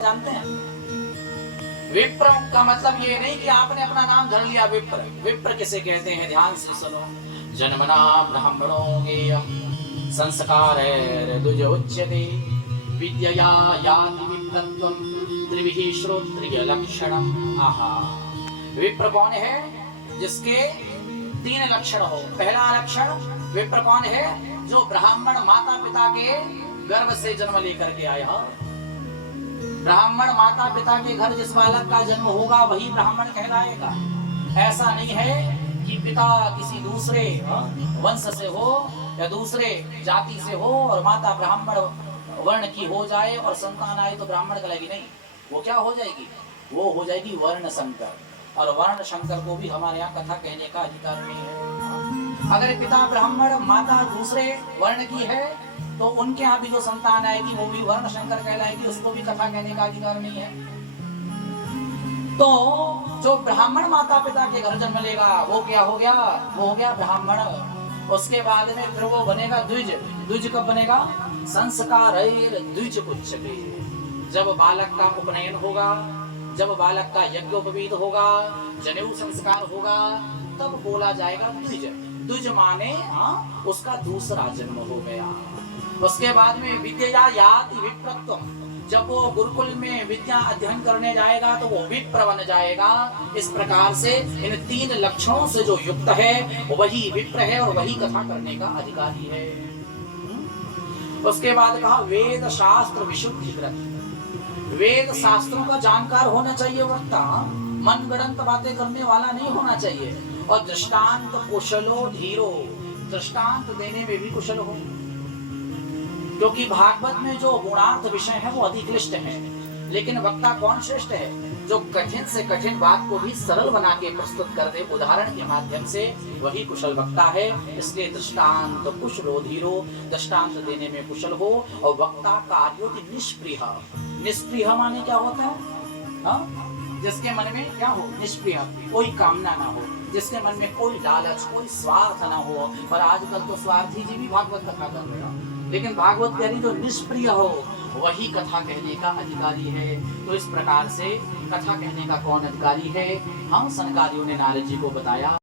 जानते हैं? विप्र का मतलब ये नहीं कि आपने अपना नाम धर लिया विप्र। विप्र किसे कहते हैं? ध्यान से सुनो। जन्मना ब्राह्मणो गेय संस्कारैर्द्विज उच्यते विद्यया याति विप्रत्वं त्रिभिः श्रोत्रिय लक्षणम्। आहा, विप्र कौन है? जिसके 3 लक्षण हो। पहला लक्षण, विप्र कौन है? जो ब्राह्मण माता पिता के गर्भ से जन्म लेकर के आया। ब्राह्मण माता पिता के घर जिस बालक का जन्म होगा वही ब्राह्मण कहलाएगा। ऐसा नहीं है कि पिता किसी दूसरे वंश से हो या दूसरे जाति से हो और माता ब्राह्मण वर्ण की हो जाए और संतान आए तो ब्राह्मण कहलाएगी। नहीं, वो क्या हो जाएगी? वो हो जाएगी वर्ण संकर। और वर्ण संकर को भी हमारे यहाँ कथा कहने का अधिकार नहीं है। अगर पिता ब्राह्मण माता दूसरे वर्ण की है तो उनके यहाँ भी जो संतान आएगी वो भी वर्ण शंकर कहलाएगी, उसको भी कथा कहने का अधिकार नहीं है। तो जो ब्राह्मण माता पिता के घर जन्म लेगा वो क्या हो गया? वो हो गया ब्राह्मण। उसके बाद में फिर वो बनेगा द्विज। द्विज कब बनेगा? संस्कारैर्द्विज उच्यते। जब बालक का उपनयन होगा, जब बालक का यज्ञोपवीत होगा, जनेऊ संस्कार होगा, तब बोला जाएगा द्विज। द्विज माने उसका दूसरा जन्म हो गया। उसके बाद में विद्या याति विप्रत्वम। जब वो गुरुकुल में विद्या अध्ययन करने जाएगा तो वो विप्र बन जाएगा। इस प्रकार से इन 3 लक्षणों से जो युक्त है वही विप्र है और वही कथा करने का अधिकारी है। उसके बाद कहा वेद शास्त्र विशुद्धि ग्रंथ। वेद शास्त्रों का जानकार होना चाहिए वक्ता, मन गढ़ंत बातें करने वाला नहीं होना चाहिए। और दृष्टांत कुशलो धीरो, दृष्टांत देने में भी कुशल हो। क्योंकि भागवत में जो गुणार्थ विषय है वो अति क्लिष्ट है, लेकिन वक्ता कौन श्रेष्ठ है? जो कठिन से कठिन बात को भी सरल बना के प्रस्तुत कर दे उदाहरण के माध्यम से, वही कुशल वक्ता है। इसलिए दृष्टांत कुशलो धीरो, दृष्टांत देने में कुशल हो। और वक्ता कार्योति निष्प्रिय। निष्प्रिय माने क्या होता है? जिसके मन में क्या हो? निष्प्रिय, कोई कामना ना हो, जिसके मन में कोई लालच कोई स्वार्थ ना हो। पर आजकल तो स्वार्थी जी भी भागवत कथा कर रहे हो, लेकिन भागवत कह रही जो निष्प्रिय हो वही कथा कहने का अधिकारी है। तो इस प्रकार से कथा कहने का कौन अधिकारी है? हम सनकादियों ने नारद जी को बताया।